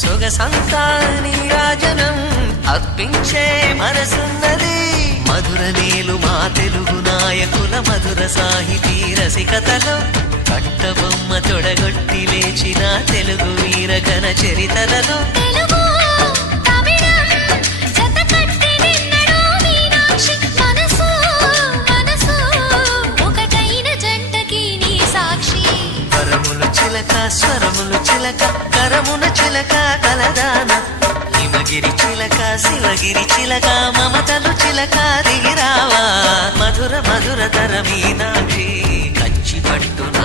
సొగసంతా నీరాజనం అర్పించే మనసున్నది. మధుర నేలు మా తెలుగు నాయకుల మధుర సాహితీ రసికతలో కట్టబొమ్మ తొడగొట్టి లేచిన తెలుగు వీర ఘన చరితలలో చిలక స్వరములు చిలక కరమున చిలక కలదాన హిమగిరి చిలక శివగిరి చిలక మమతలు చిలక దిగిరావా మధుర మధుర తర మీనాక్షి కంచి పట్టున